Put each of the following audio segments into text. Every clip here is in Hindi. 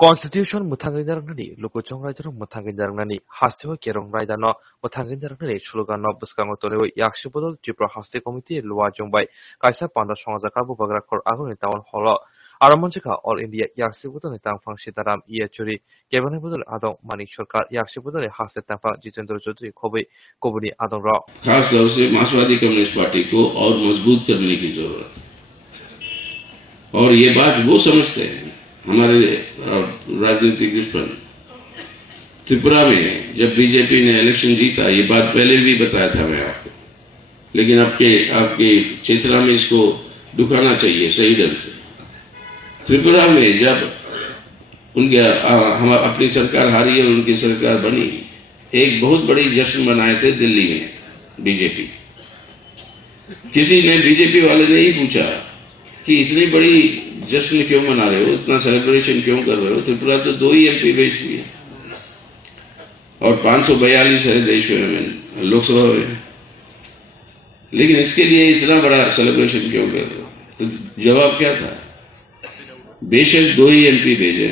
Constitution muthanginjarangni lukuchong rajaro muthanginjarangni hastio kerong raidano muthanginjarangni slogano buskango tolewo yakshibodol Tripura Hasti Committee luwa jongbai kaisa panda songajakar bubagrakor agoni tawon holo aramonjika All India yakshibodol netang fangshitaram iachuri kebane bodol adong manik sarkar yakshibodol haste tafang Jitendra Chaudhary khobai kobuni adong ro खास तौर से मार्क्सवादी कम्युनिस्ट पार्टी को और मजबूत करने की जरूरत है और ये बात वो समझते हैं हमारे राजनीतिक दुश्मन। त्रिपुरा में जब बीजेपी ने इलेक्शन जीता, ये बात पहले भी बताया था मैं आपको, लेकिन आपके चेतना में इसको ढुकाना चाहिए सही ढंग से। त्रिपुरा में जब हम अपनी सरकार हारी और उनकी सरकार बनी, एक बहुत बड़ी जश्न मनाए थे दिल्ली में बीजेपी। किसी ने बीजेपी वाले ने ही पूछा कि इतनी बड़ी जश्न क्यों मना रहे हो, इतना सेलिब्रेशन क्यों कर रहे हो, त्रिपुरा तो 2 ही एमपी भेजती है और 542 है देश में लोकसभा में, लेकिन इसके लिए इतना बड़ा सेलिब्रेशन क्यों कर रहे हो? तो जवाब क्या था? बेशक 2 ही एमपी भेजे,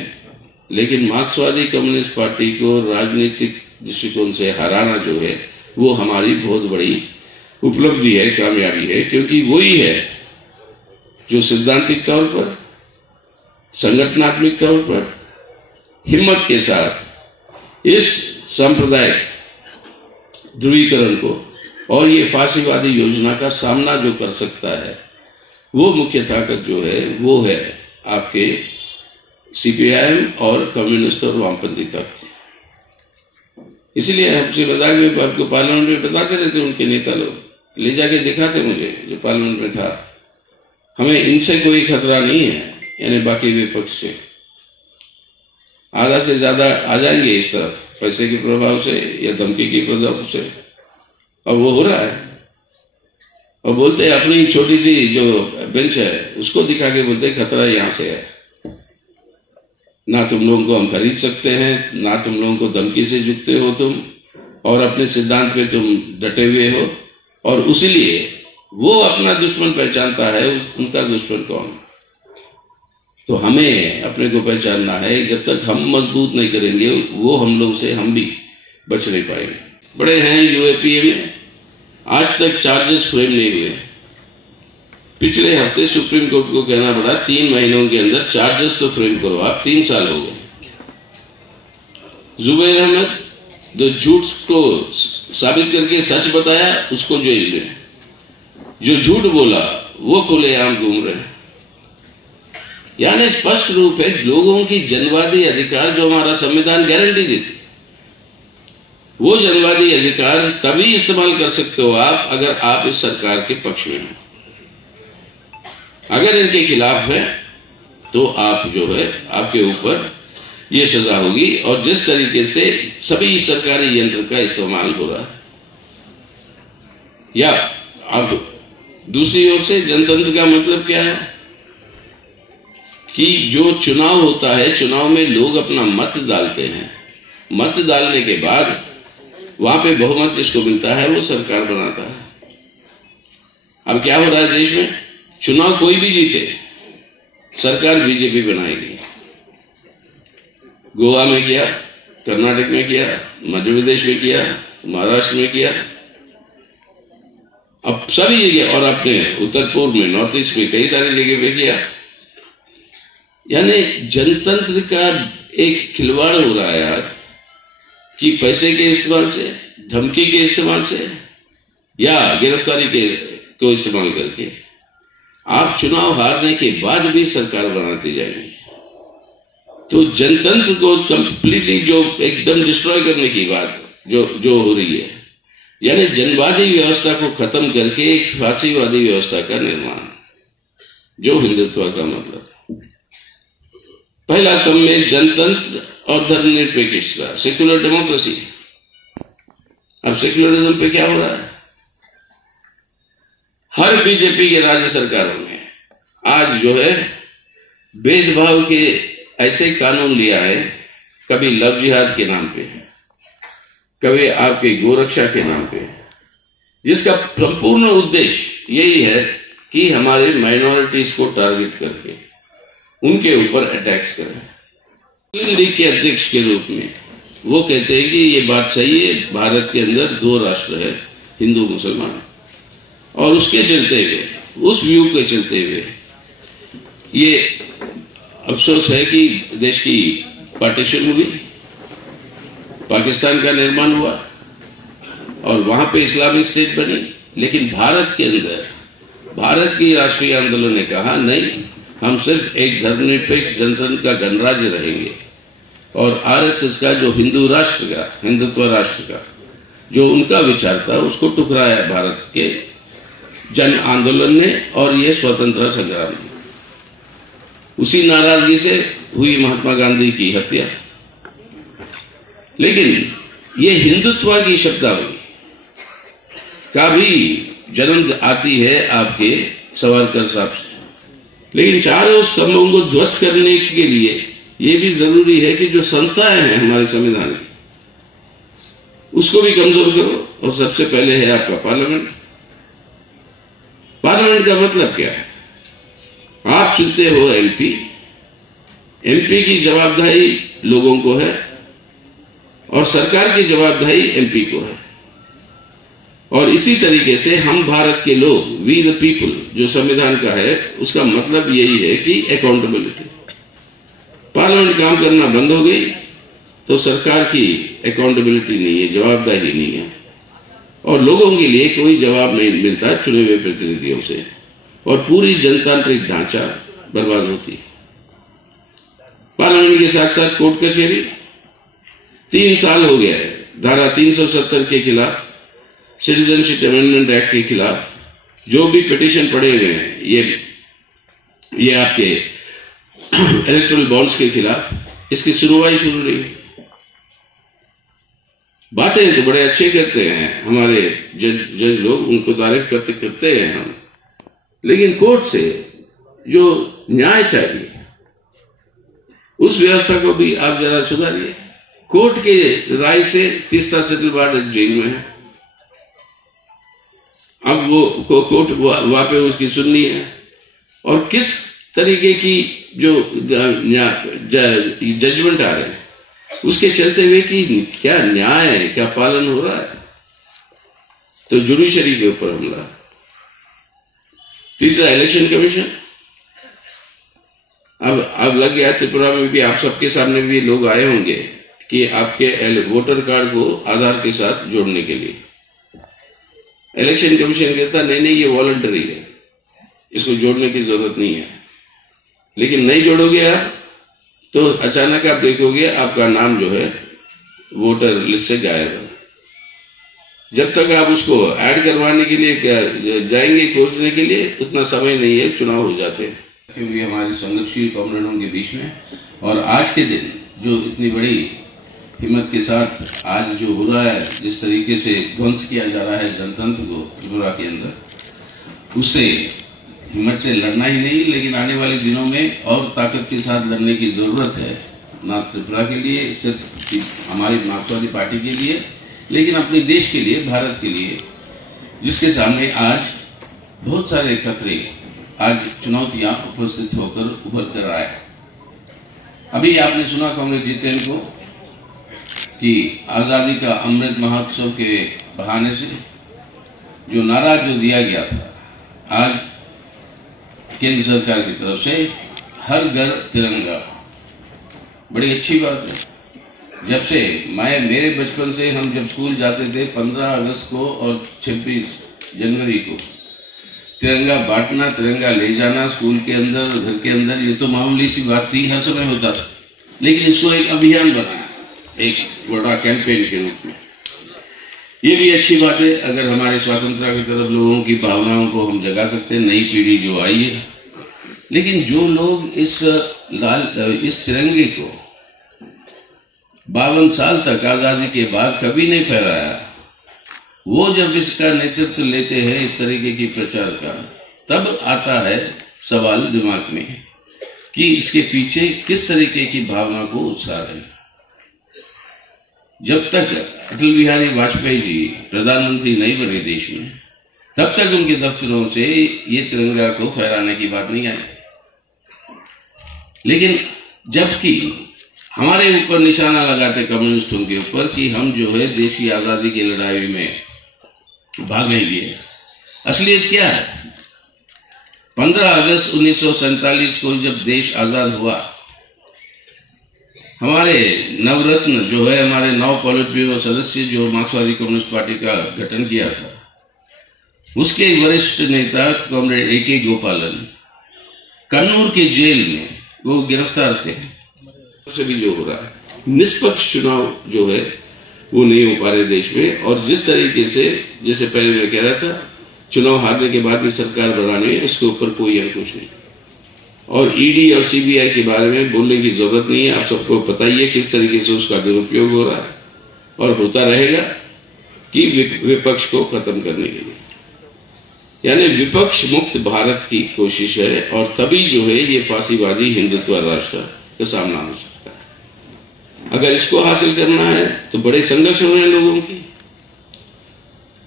लेकिन मार्क्सवादी कम्युनिस्ट पार्टी को राजनीतिक दृष्टिकोण से हराना जो है वो हमारी बहुत बड़ी उपलब्धि है, कामयाबी है, क्योंकि वही है जो सिद्धांतिक तौर पर, संगठनात्मक तौर पर हिम्मत के साथ इस सांप्रदायिक ध्रुवीकरण को और ये फांसीवादी योजना का सामना जो कर सकता है, वो मुख्य ताकत जो है वो है आपके सीपीआईएम और कम्युनिस्ट और वामपंथी ताकत। इसलिए हमसे मजाक में आपको पार्लियामेंट में बताते रहते, उनके नेता लोग ले जाके दिखाते मुझे जो पार्लियामेंट में था, हमें इनसे कोई खतरा नहीं है, यानी बाकी विपक्ष से आधा से ज्यादा आ जाएंगे इस तरफ पैसे के प्रभाव से या धमकी के प्रभाव से, और वो हो रहा है। और बोलते हैं अपनी छोटी सी जो बेंच है उसको दिखा के बोलते खतरा यहां से है, ना तुम लोगों को हम खरीद सकते हैं, ना तुम लोगों को धमकी से झुकते हो तुम, और अपने सिद्धांत पे तुम डटे हुए हो, और उसीलिए वो अपना दुश्मन पहचानता है, उनका दुश्मन कौन। तो हमें अपने को पहचानना है, जब तक हम मजबूत नहीं करेंगे वो हम लोग से हम भी बच नहीं पाएंगे। बड़े हैं यूएपीए में, आज तक चार्जेस फ्रेम नहीं हुए। पिछले हफ्ते सुप्रीम कोर्ट को कहना पड़ा 3 महीनों के अंदर चार्जेस तो फ्रेम करो, आप 3 साल हो गए। जुबैर अहमद जो झूठ को साबित करके सच बताया उसको जेल में, जो झूठ बोला वो खुलेआम घूम रहे हैं। यानी स्पष्ट रूप है लोगों की जनवादी अधिकार जो हमारा संविधान गारंटी देती, वो जनवादी अधिकार तभी इस्तेमाल कर सकते हो आप अगर आप इस सरकार के पक्ष में हो। अगर इनके खिलाफ है तो आप जो है आपके ऊपर ये सजा होगी। और जिस तरीके से सभी सरकारी यंत्र का इस्तेमाल हो रहा है, या अब दूसरी ओर से जनतंत्र का मतलब क्या है कि जो चुनाव होता है, चुनाव में लोग अपना मत डालते हैं, मत डालने के बाद वहां पे बहुमत जिसको मिलता है वो सरकार बनाता है। अब क्या हो रहा है देश में, चुनाव कोई भी जीते सरकार बीजेपी बनाएगी। गोवा में किया, कर्नाटक में किया, मध्य प्रदेश में किया, महाराष्ट्र में किया, अब सभी जगह, और अपने उत्तर पूर्व में, नॉर्थ ईस्ट में कई सारी जगह पे किया। यानी जनतंत्र का एक खिलवाड़ हो रहा है यार, कि पैसे के इस्तेमाल से, धमकी के इस्तेमाल से या गिरफ्तारी को इस्तेमाल करके आप चुनाव हारने के बाद भी सरकार बनाते जाएंगे। तो जनतंत्र को कंप्लीटली जो एकदम डिस्ट्रॉय करने की बात जो हो रही है, यानी जनवादी व्यवस्था को खत्म करके एक फांसीवादी व्यवस्था का निर्माण, जो हिंदुत्व का मतलब। पहला सम्मेलन जनतंत्र और धर्मनिरपेक्षता, सेक्युलर डेमोक्रेसी। अब सेक्युलरिज्म पे क्या हो रहा है, हर बीजेपी के राज्य सरकारों ने आज जो है भेदभाव के ऐसे कानून लिया है, कभी लव जिहाद के नाम पे, कभी आपके गोरक्षा के नाम पे, जिसका संपूर्ण उद्देश्य यही है कि हमारे माइनॉरिटीज को टारगेट करके उनके ऊपर अटैक्स करें। मुस्लिम लीग के अध्यक्ष के रूप में वो कहते हैं कि ये बात सही है, भारत के अंदर 2 राष्ट्र है, हिंदू मुसलमान, और उसके चलते हुए, उस व्यू के चलते हुए ये अफसोस है कि देश की पार्टीशन हुई, पाकिस्तान का निर्माण हुआ और वहां पे इस्लामिक स्टेट बनी। लेकिन भारत के अंदर भारत की राष्ट्रीय आंदोलन ने कहा नहीं, हम सिर्फ एक धर्मनिरपेक्ष जनतंत्र का गणराज्य रहेंगे, और आरएसएस का जो हिंदू राष्ट्र का, हिंदुत्व राष्ट्र का जो उनका विचार था, उसको टुकराया भारत के जन आंदोलन ने और ये स्वतंत्रता संग्राम ने। उसी नाराजगी से हुई महात्मा गांधी की हत्या। लेकिन ये हिंदुत्व की शब्दावली का भी जन्म आती है आपके सावरकर साहब से। लेकिन चारों स्तंभों को ध्वस्त करने के लिए ये भी जरूरी है कि जो संस्थाएं हैं हमारे संविधान की, उसको भी कमजोर करो। और सबसे पहले है आपका पार्लियामेंट। पार्लियामेंट का मतलब क्या है? आप चुनते हो एमपी, एमपी की जवाबदेही लोगों को है और सरकार की जवाबदेही एमपी को है। और इसी तरीके से हम भारत के लोग, वी द पीपल, जो संविधान का है, उसका मतलब यही है कि अकाउंटेबिलिटी। पार्लियामेंट काम करना बंद हो गई तो सरकार की अकाउंटेबिलिटी नहीं है, जवाबदेही नहीं है, और लोगों के लिए कोई जवाब नहीं मिलता चुने हुए प्रतिनिधियों से, और पूरी जनतांत्रिक ढांचा बर्बाद होती है। पार्लियामेंट के साथ साथ कोर्ट कचहरी 3 साल हो गया है धारा 370 के खिलाफ, सिटीजनशिप अमेंडमेंट एक्ट के खिलाफ जो भी पिटीशन पड़े हुए हैं, ये आपके इलेक्टोरल बॉन्ड्स के खिलाफ, इसकी सुनवाई शुरू नहीं। बातें तो बड़े अच्छे करते हैं हमारे जज लोग, उनको तारीफ करते हैं हम, लेकिन कोर्ट से जो न्याय चाहिए उस व्यवस्था को भी आप जरा सुधारिए। कोर्ट के राय से तीसरा सेटलमेंट जेल में है, अब वो कोर्ट वहां पे उसकी सुननी है, और किस तरीके की जो जजमेंट आ रहे हैं उसके चलते हुए कि क्या न्याय है, क्या पालन हो रहा है, तो जुडिशरी के ऊपर हमला। तीसरा इलेक्शन कमीशन, अब लग गया त्रिपुरा में भी, आप सबके सामने भी लोग आए होंगे कि आपके वोटर कार्ड को आधार के साथ जोड़ने के लिए। इलेक्शन कमीशन कहता नहीं ये वॉलंटरी है, इसको जोड़ने की जरूरत नहीं है। लेकिन नहीं जोड़ोगे आप तो अचानक आप देखोगे आपका नाम जो है वोटर लिस्ट से गायब है। जब तक आप उसको ऐड करवाने के लिए जाएंगे खोजने के लिए, उतना समय नहीं है, चुनाव हो जाते हैं। क्योंकि हमारे संघर्षशील कॉमरेडों के बीच में, और आज के दिन जो इतनी बड़ी हिम्मत के साथ आज जो हो रहा है, जिस तरीके से ध्वंस किया जा रहा है जनतंत्र को त्रिपुरा के अंदर, उससे हिम्मत से लड़ना ही नहीं, लेकिन आने वाले दिनों में और ताकत के साथ लड़ने की जरूरत है, ना त्रिपुरा के लिए, सिर्फ हमारी मार्क्सवादी पार्टी के लिए, लेकिन अपने देश के लिए, भारत के लिए, जिसके सामने आज बहुत सारे खतरे, आज चुनौतियां उपस्थित होकर उभर कर आए। अभी आपने सुना कांग्रेस जितेंद्र को कि आजादी का अमृत महोत्सव के बहाने से जो नारा जो दिया गया था, आज केंद्र सरकार की तरफ से हर घर तिरंगा, बड़ी अच्छी बात है। जब से मेरे बचपन से हम जब स्कूल जाते थे 15 अगस्त को और 26 जनवरी को तिरंगा बांटना, तिरंगा ले जाना स्कूल के अंदर, घर के अंदर, ये तो मामूली सी बात थी, हर समय होता था। लेकिन इसको एक अभियान बनाया, एक बड़ा कैंपेन के रूप में, ये भी अच्छी बात है। अगर हमारे स्वतंत्रता की तरफ लोगों की भावनाओं को हम जगा सकते हैं, नई पीढ़ी जो आई है। लेकिन जो लोग इस तिरंगे को 52 साल तक आजादी के बाद कभी नहीं फहराया, वो जब इसका नेतृत्व लेते हैं इस तरीके की प्रचार का, तब आता है सवाल दिमाग में कि इसके पीछे किस तरीके की भावना को उत्साह है। जब तक अटल बिहारी वाजपेयी जी प्रधानमंत्री नहीं बने देश में, तब तक उनके दफ्तरों से ये तिरंगा को फहराने की बात नहीं आई। लेकिन जबकि हमारे ऊपर निशाना लगाते कम्युनिस्टों के ऊपर कि हम जो है देश की आजादी की लड़ाई में भागेंगे। असलियत क्या है? 15 अगस्त 1947 को जब देश आजाद हुआ, हमारे नवरत्न जो है, हमारे 9 पॉलिट ब्यूरो सदस्य जो मार्क्सवादी कम्युनिस्ट पार्टी का गठन किया था, उसके वरिष्ठ नेता कॉमरेड A.K. गोपालन कन्नूर के जेल में वो गिरफ्तार थे। से भी जो हो रहा है, निष्पक्ष चुनाव जो है वो नहीं हो पा रहे देश में। और जिस तरीके से, जैसे पहले मैं कह रहा था, चुनाव हारने के बाद भी सरकार बनानी है, उसके ऊपर कोई अंकुश नहीं। और ईडी और सीबीआई के बारे में बोलने की जरूरत नहीं है। आप सबको पता ही है किस तरीके से उसका दुरुपयोग हो रहा है और होता रहेगा कि विपक्ष को खत्म करने के लिए, यानी विपक्ष मुक्त भारत की कोशिश है। और तभी जो है ये फांसीवादी हिंदुत्व राष्ट्र का सामना हो सकता है। अगर इसको हासिल करना है तो बड़े संघर्ष हो रहे हैं लोगों की।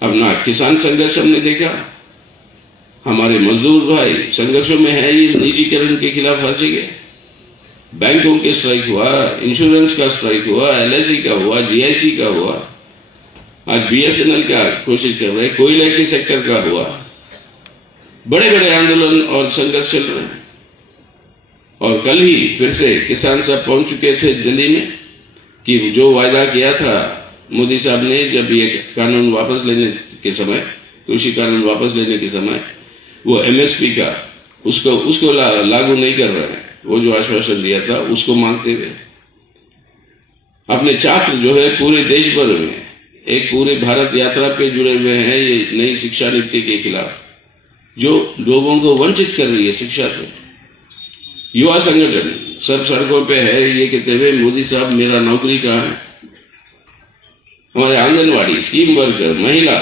अब ना किसान संघर्ष हमने देखा, हमारे मजदूर भाई संघर्षों में है, ये निजीकरण के खिलाफ हर जगह। बैंकों के स्ट्राइक हुआ, इंश्योरेंस का स्ट्राइक हुआ, LIC का हुआ, GIC का हुआ, आज BSNL का कोशिश कर रहे, कोयले के सेक्टर का हुआ। बड़े बड़े आंदोलन और संघर्ष चल रहे हैं। और कल ही फिर से किसान साहब पहुंच चुके थे दिल्ली में कि जो वायदा किया था मोदी साहब ने, जब ये कानून वापस लेने के समय, कृषि कानून वापस लेने के समय, वो MSP का उसको लागू नहीं कर रहे हैं। वो जो आश्वासन दिया था उसको मांगते हुए अपने छात्र जो है पूरे देश भर में एक पूरे भारत यात्रा पे जुड़े हुए हैं ये नई शिक्षा नीति के खिलाफ, जो लोगों को वंचित कर रही है शिक्षा से। युवा संगठन सब सड़कों पे है ये कहते हुए, मोदी साहब मेरा नौकरी कहाँ है। हमारे आंगनवाड़ी, स्कीम वर्कर, महिला,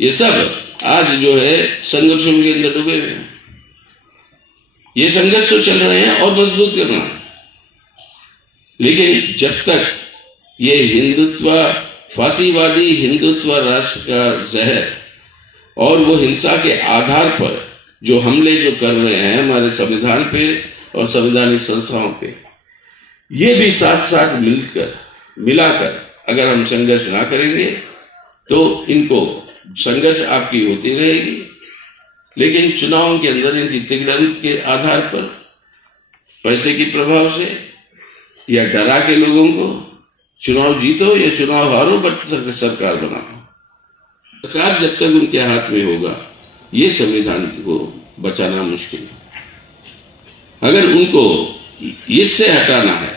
ये सब आज जो है संघर्षों के अंदर डूबे हुए हैं। ये संघर्ष तो चल रहे हैं और मजबूत करना है। लेकिन जब तक ये हिंदुत्व, फांसीवादी हिंदुत्व राष्ट्र का जहर और वो हिंसा के आधार पर जो हमले जो कर रहे हैं हमारे संविधान पे और संवैधानिक संस्थाओं पे, ये भी साथ साथ मिलाकर अगर हम संघर्ष ना करेंगे तो इनको संघर्ष आपकी होती रहेगी। लेकिन चुनावों के अंदर इनकी तिगड़न के आधार पर, पैसे के प्रभाव से या डरा के लोगों को चुनाव जीतो या चुनाव हारो बट सरकार बनाओ। सरकार जब तक उनके हाथ में होगा ये संविधान को बचाना मुश्किल है। अगर उनको इससे हटाना है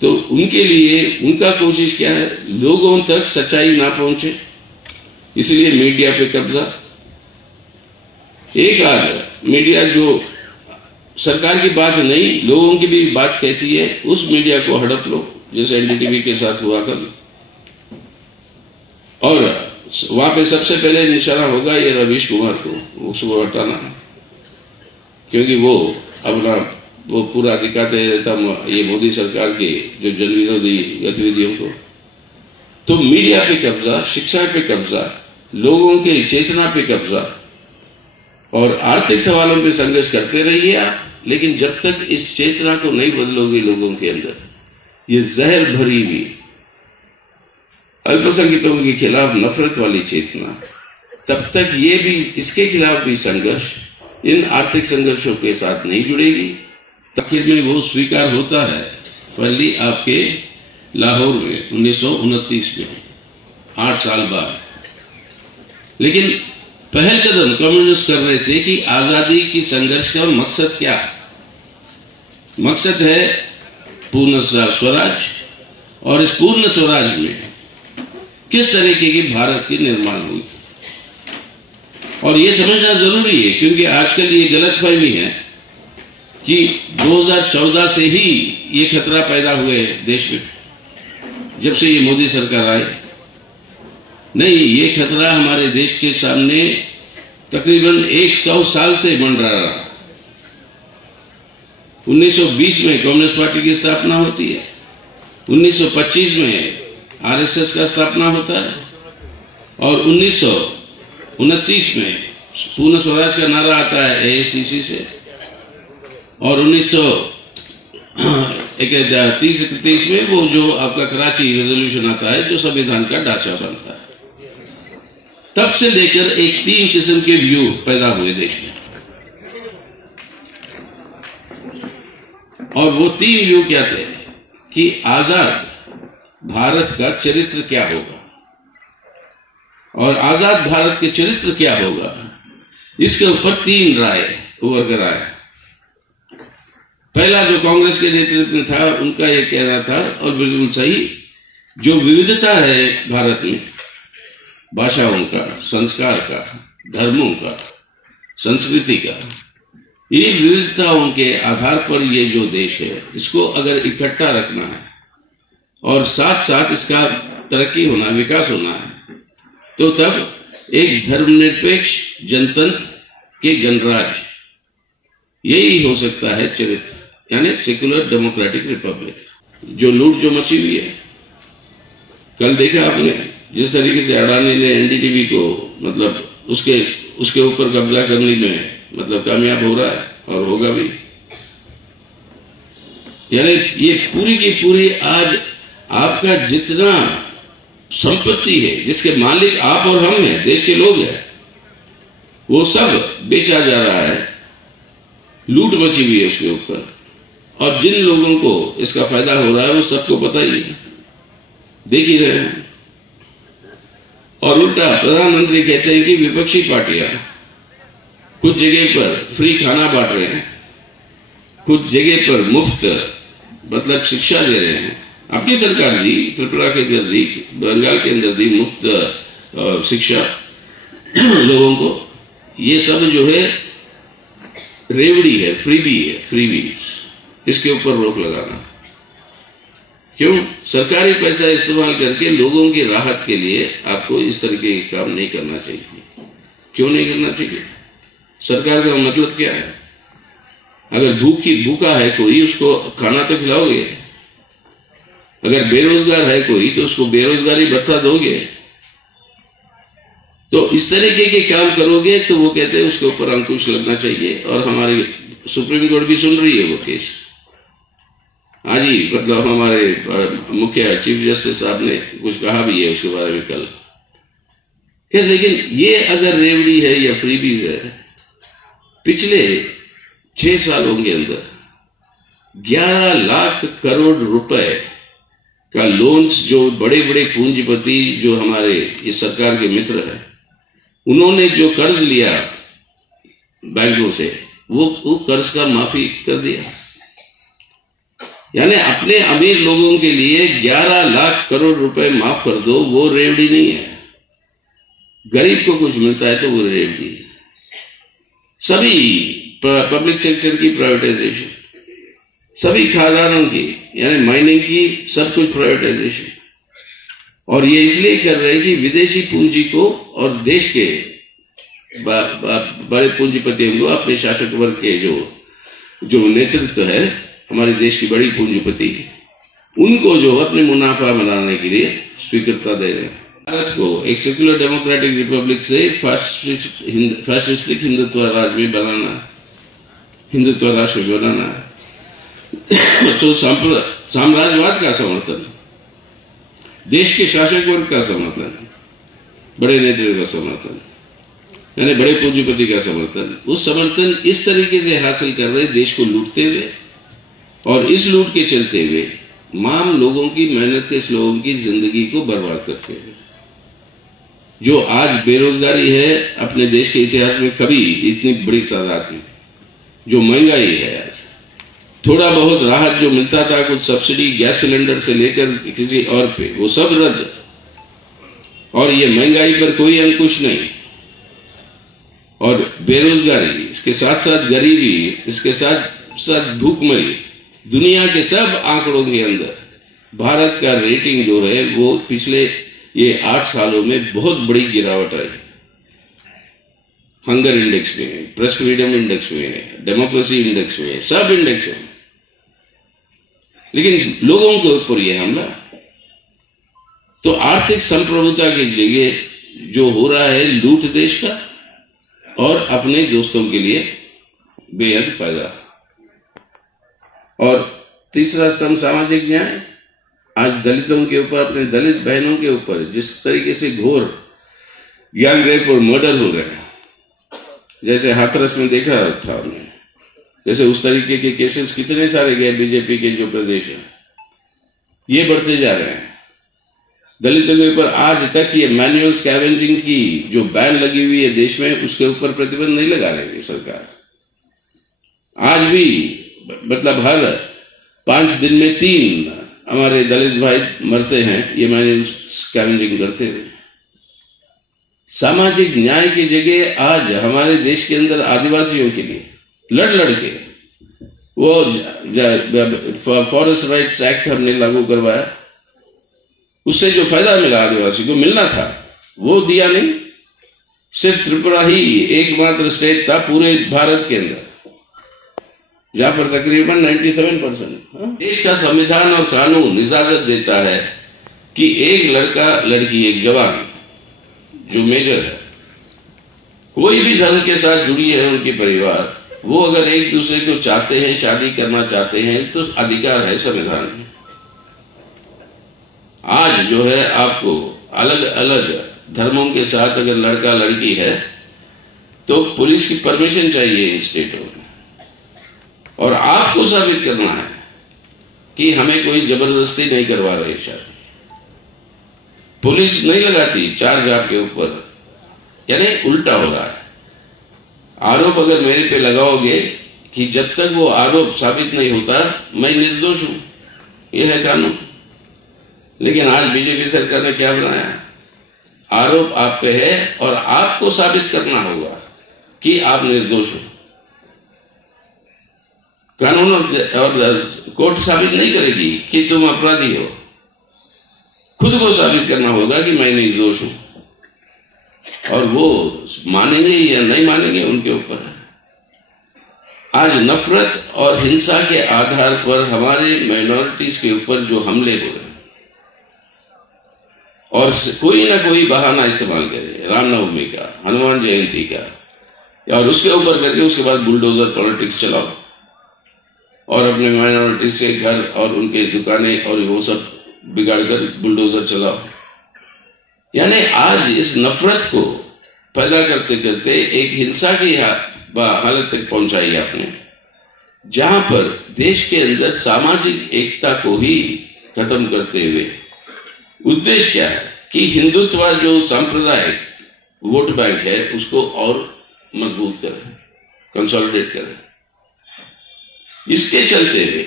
तो उनके लिए उनका कोशिश क्या है, लोगों तक सच्चाई ना पहुंचे, इसलिए मीडिया पे कब्जा। एक आध मीडिया जो सरकार की बात नहीं लोगों की भी बात कहती है, उस मीडिया को हड़प लो, जैसे NDTV के साथ हुआ कल। और वहां पे सबसे पहले निशाना होगा ये रवीश कुमार को, उसको हटाना है, क्योंकि वो अपना वो पूरा दिखाते रहता ये मोदी सरकार की जो जन विरोधी गतिविधियों को। तो मीडिया पे कब्जा, शिक्षा पे कब्जा, लोगों के चेतना पे कब्जा और आर्थिक सवालों पे संघर्ष करते रहिए आप। लेकिन जब तक इस चेतना को नहीं बदलोगे लोगों के अंदर, ये जहर भरी हुई अल्पसंख्यकों के खिलाफ नफरत वाली चेतना, तब तक ये भी इसके खिलाफ भी संघर्ष इन आर्थिक संघर्षों के साथ नहीं जुड़ेगी। आखिर में वो स्वीकार होता है पहली आपके लाहौर में 1929 में, 8 साल बाद। लेकिन पहल कदम कम्युनिस्ट कर रहे थे कि आजादी की संघर्ष का मकसद क्या है। मकसद है पूर्ण स्वराज, और इस पूर्ण स्वराज में किस तरीके की भारत की निर्माण हुई। और ये समझना जरूरी है, क्योंकि आजकल ये गलतफहमी है कि 2014 से ही ये खतरा पैदा हुए देश में, जब से ये मोदी सरकार आए। नहीं, ये खतरा हमारे देश के सामने तकरीबन 100 साल से मंडरा रहा। 1920 में कम्युनिस्ट पार्टी की स्थापना होती है, 1925 में RSS का स्थापना होता है, और 1929 में पूर्ण स्वराज का नारा आता है AICC से, और 31 में वो जो आपका कराची रेजोल्यूशन आता है जो संविधान का ढांचा बनता है, तब से लेकर एक 3 किस्म के व्यू पैदा हुए देश में। और वो 3 व्यू क्या थे कि आजाद भारत का चरित्र क्या होगा, और आजाद भारत के चरित्र क्या होगा, इसके ऊपर 3 राय उभर कर आया। पहला जो कांग्रेस के नेतृत्व में था उनका ये कहना था, और बिल्कुल सही, जो विविधता है भारत में, भाषाओं का, संस्कार का, धर्मों का, संस्कृति का, ये विविधताओं के आधार पर ये जो देश है इसको अगर इकट्ठा रखना है और साथ साथ इसका तरक्की होना, विकास होना है, तो तब एक धर्मनिरपेक्ष जनतंत्र के गणराज्य, यही हो सकता है चरित्र, यानी सेकुलर डेमोक्रेटिक रिपब्लिक। जो लूट जो मची हुई है, कल देखा आपने जिस तरीके से अडानी ने एनडीटीवी को मतलब उसके ऊपर कब्जा करने में मतलब कामयाब हो रहा है और होगा भी। यानी ये पूरी की पूरी आज आपका जितना संपत्ति है, जिसके मालिक आप और हम हैं, देश के लोग हैं, वो सब बेचा जा रहा है, लूट मची हुई है उसके ऊपर। और जिन लोगों को इसका फायदा हो रहा है वो सबको पता ही है, देख ही रहे हैं। और उल्टा प्रधानमंत्री कहते हैं कि विपक्षी पार्टियां कुछ जगह पर फ्री खाना बांट रहे हैं, कुछ जगह पर मुफ्त मतलब शिक्षा दे रहे हैं। अपनी सरकार दी, त्रिपुरा के अंदर दी, बंगाल के अंदर दी मुफ्त शिक्षा लोगों को। ये सब जो है रेवड़ी है, फ्रीबी है, फ्रीबीज, इसके ऊपर रोक लगाना। क्यों? सरकारी पैसा इस्तेमाल करके लोगों की राहत के लिए आपको इस तरीके के काम नहीं करना चाहिए। क्यों नहीं करना चाहिए? सरकार का मतलब क्या है? अगर भूखा है कोई, उसको खाना तो खिलाओगे। अगर बेरोजगार है कोई, तो उसको बेरोजगारी भत्ता दोगे। तो इस तरीके के काम करोगे तो वो कहते हैं उसके ऊपर अंकुश लगना चाहिए। और हमारी सुप्रीम कोर्ट भी सुन रही है वो केस। आज ही मतलब हमारे मुख्य चीफ जस्टिस साहब ने कुछ कहा भी है उसके बारे में कल। लेकिन ये अगर रेवड़ी है या फ्रीबीज है, पिछले 6 सालों के अंदर 11 लाख करोड़ रुपए का लोन्स जो बड़े बड़े पूंजीपति जो हमारे ये सरकार के मित्र हैं, उन्होंने जो कर्ज लिया बैंकों से, वो कर्ज का माफी कर दिया। यानी अपने अमीर लोगों के लिए 11 लाख करोड़ रुपए माफ कर दो, वो रेवड़ी नहीं है। गरीब को कुछ मिलता है तो वो रेवड़ी है। सभी पब्लिक सेक्टर की प्राइवेटाइजेशन, सभी खादानों की यानी माइनिंग की, सब कुछ प्राइवेटाइजेशन। और ये इसलिए कर रहे हैं कि विदेशी पूंजी को और देश के बड़े पूंजीपतियों को, अपने शासक वर्ग के जो नेतृत्व है हमारे देश की बड़ी पूंजीपति, उनको जो अपने मुनाफा बनाने के लिए स्वीकृतता दे रहे हैं। भारत को एक सेक्युलर डेमोक्रेटिक रिपब्लिक से फैसिस्टिक हिंदुत्व राज्य में बनाना, हिंदुत्व राष्ट्र बनाना तो साम्राज्यवाद का समर्थन, देश के शासक वर्ग का समर्थन, बड़े नेतृत्व का समर्थन, यानी बड़े पूंजीपति का समर्थन, उस समर्थन इस तरीके से हासिल कर रहे देश को लूटते हुए, और इस लूट के चलते हुए माम लोगों की, मेहनत के लोगों की जिंदगी को बर्बाद करते हुए। जो आज बेरोजगारी है अपने देश के इतिहास में कभी इतनी बड़ी तादाद में, जो महंगाई है आज, थोड़ा बहुत राहत जो मिलता था, कुछ सब्सिडी गैस सिलेंडर से लेकर किसी और पे, वो सब रद्द। और ये महंगाई पर कोई अंकुश नहीं, और बेरोजगारी, इसके साथ साथ गरीबी, इसके साथ साथ भूखमरी, दुनिया के सब आंकड़ों के अंदर भारत का रेटिंग जो है वो पिछले ये 8 सालों में बहुत बड़ी गिरावट आई। हंगर इंडेक्स में, प्रेस फ्रीडम इंडेक्स में, डेमोक्रेसी इंडेक्स में, सब इंडेक्स में। लेकिन लोगों के ऊपर यह हमला। तो आर्थिक संप्रभुता की जगह जो हो रहा है लूट देश का, और अपने दोस्तों के लिए बेहद फायदा। और तीसरा स्तंभ सामाजिक न्याय। आज दलितों के ऊपर, अपने दलित बहनों के ऊपर जिस तरीके से घोर गैंग रेप और मर्डर हो रहे हैं, जैसे हाथरस में देखा था हमने, जैसे उस तरीके के केसेस कितने सारे गए बीजेपी के जो प्रदेश हैं, ये बढ़ते जा रहे हैं। दलितों के ऊपर आज तक ये मैनुअल स्कैवेंजिंग की जो बैन लगी हुई है देश में, उसके ऊपर प्रतिबंध नहीं लगा रही है सरकार। आज भी मतलब हर 5 दिन में 3 हमारे दलित भाई मरते हैं ये मैनुअल स्कैवेंजिंग करते हुए। सामाजिक न्याय की जगह आज हमारे देश के अंदर आदिवासियों के लिए लड़ के वो फॉरेस्ट राइट्स एक्ट हमने लागू करवाया। उससे जो फायदा मिला आदिवासी को मिलना था वो दिया नहीं। सिर्फ त्रिपुरा ही एकमात्र स्टेट था पूरे भारत के अंदर जहां पर तकरीबन 97% देश का संविधान और कानून इजाजत देता है कि एक लड़का लड़की, एक जवान जो मेजर है, कोई भी धर्म के साथ जुड़ी है उनकी परिवार, वो अगर एक दूसरे को चाहते हैं, शादी करना चाहते हैं, तो अधिकार है संविधान में। आज जो है आपको अलग अलग धर्मों के साथ अगर लड़का लड़की है तो पुलिस की परमिशन चाहिए इन स्टेटों में, और आपको साबित करना है कि हमें कोई जबरदस्ती नहीं करवा रही शादी। पुलिस नहीं लगाती चार्ज आपके ऊपर, यानी उल्टा हो रहा है। आरोप अगर मेरे पे लगाओगे कि जब तक वो आरोप साबित नहीं होता मैं निर्दोष हूं, यह है कानून। लेकिन आज बीजेपी सरकार ने क्या बनाया, आरोप आप पे है और आपको साबित करना होगा कि आप निर्दोष हो। कानून और कोर्ट साबित नहीं करेगी कि तुम अपराधी हो, खुद को साबित करना होगा कि मैं निर्दोष हूं, और वो मानेंगे या नहीं मानेंगे उनके ऊपर है। आज नफरत और हिंसा के आधार पर हमारे माइनॉरिटीज के ऊपर जो हमले हो रहे हैं, और कोई ना कोई बहाना इस्तेमाल करे, रामनवमी का, हनुमान जयंती का, और उसके ऊपर करके उसके बाद बुलडोजर पॉलिटिक्स चलाओ और अपने माइनॉरिटीज के घर और उनके दुकानें और वो सब बिगाड़कर बुलडोजर चलाओ। यानी आज इस नफरत को पैदा करते करते एक हिंसा की हालत तक पहुंचाई आपने, जहां पर देश के अंदर सामाजिक एकता को ही खत्म करते हुए उद्देश्य क्या है कि हिंदुत्व जो सांप्रदायिक वोट बैंक है उसको और मजबूत करें, कंसोलिडेट करें। इसके चलते हुए